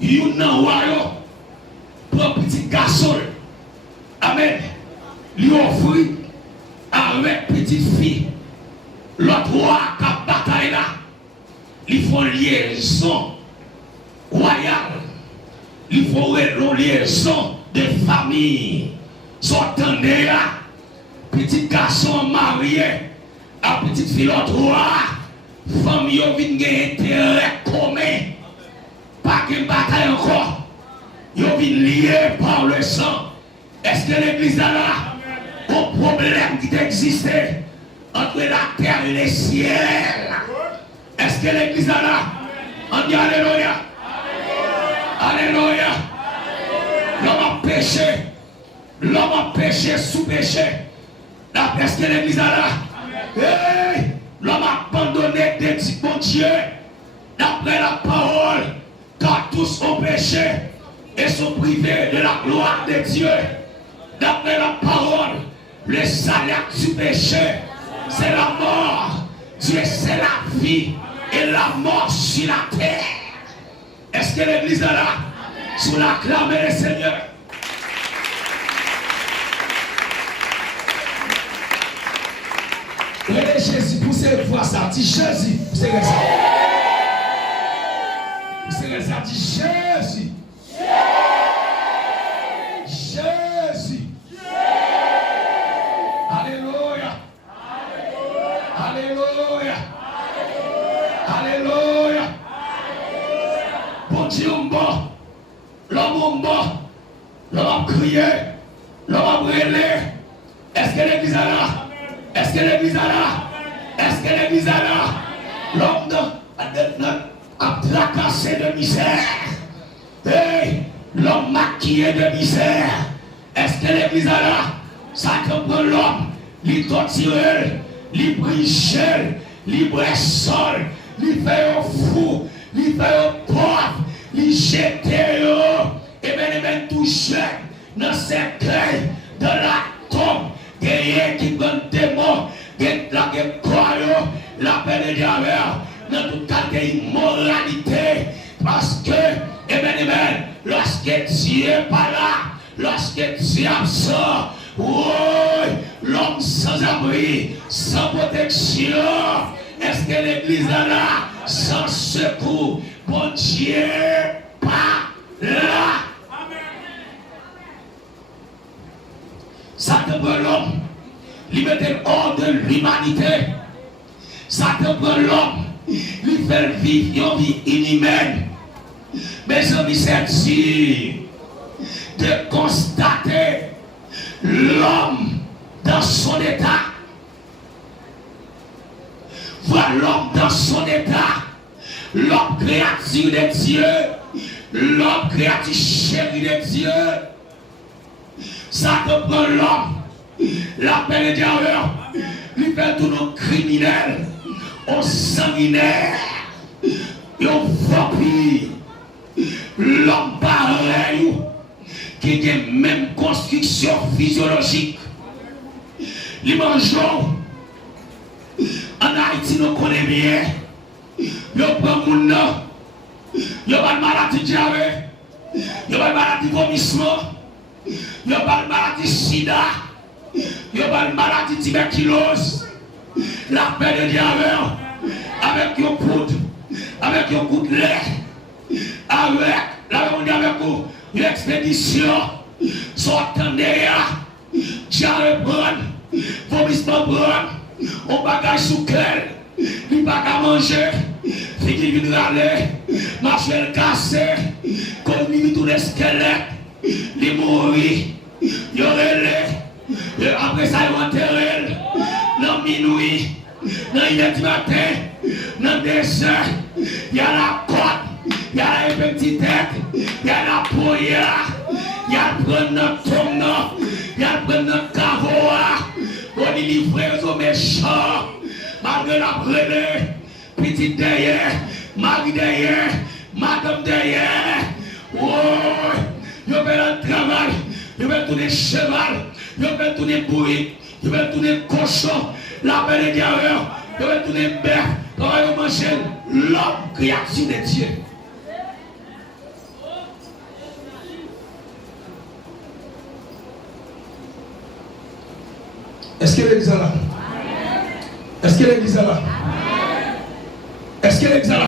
yon nan wayo pour petit garçon. Amen. Lui offrir avec petite fille. L'autre roi qui a bataille là. Il faut liaison royale. Il faut une liaison de famille. S'entendez là. Petit garçon marié à petite fille l'autre roi. Famille vient gagner intérêt commun. Pas de bataille encore. Ils viennent liés par le sang. Est-ce que l'église a là un problème qui existe entre la terre et le ciel? Est-ce que l'église a là? On dit Alléluia. Alléluia. L'homme a péché. L'homme a péché sous péché. Est-ce que l'église a là? Hey! L'homme a abandonné des bon Dieu. D'après la parole, car tous ont péché et sont privés de la gloire de Dieu. D'après la parole, le salaire du péché, c'est la mort. Dieu, c'est la vie et la mort sur la terre. Est-ce que l'église est là? Sous la clame le Seigneur. Regardez Jésus, pour ces voir ça, dit Jésus, c'est ça. C'est ça, dit Jésus. Jésus. Alléluia. Alléluia. Alléluia. Bon Dieu, l'homme a crié, l'homme a brûlé. Est-ce que l'église est là? Est-ce que l'église est là? Est-ce que l'église est là? L'homme a tracassé de misère. Hey, l'homme maquillé de misère. Est-ce que l'église est là? Ça comprend l'homme, il torture, il brise, il brise, il fait un fou, il fait un pauvre, il jette, et bien touché dans cette clé, dans la tombe, il qui prend des mots, la peine de Dieu, dans tout cas d'immoralité, parce que, et bien, lorsque Dieu n'est pas là, lorsque Dieu est absent, l'homme sans abri, sans protection, est-ce que l'église est là, sans secours, bon Dieu, pas là. Ça te prend l'homme, il met hors de l'humanité. Ça te prend l'homme, il fait vivre une vie inhumaine. Mes amis, c'est dur de constater l'homme dans son état. Voir l'homme dans son état. L'homme créature de Dieu. L'homme créature chéri de Dieu. Ça te prend l'homme. La peine de Dieu. Il fait tous nos criminels. Aux sanguinaires. Et aux vampires. L'homme pareil. Qui a même construction physiologique. Les mangeons. En Haïti, nous connaissons bien. Nous prenons mon nom. Nous avons une maladie de diabète. Nous avons une maladie de vomissement. Nous avons une maladie de sida. Nous avons une maladie de tuberculose. La paix de diabète. Avec une poudre. Avec un coup de lait. Avec une expédition. Sortant derrière. Diabète prendre. Vomissement prendre. On bagage sous cœur, il pas qu'à manger, fille qui râler, marcher cassé, comme il tout les squelettes, il mourit, il relève, après ça il va enterrer, dans minuit, dans le matin, dans le dessert, il y a la côte, il y a la petite tête, il y a la poignard, il y a le prendre notre tombe, il y a le prendre notre cavoa. On est livré aux méchants, malgré la brûlée, petit derrière, mari derrière, madame derrière. Oh, je vais le travail, je vais tourner cheval, je vais tourner bouillie, je vais tourner cochon, la belle derrière, je vais tourner bœuf, on va manger l'homme créature de Dieu. Est-ce que l'église est là? Est-ce que l'église est là? Est-ce que l'église est là?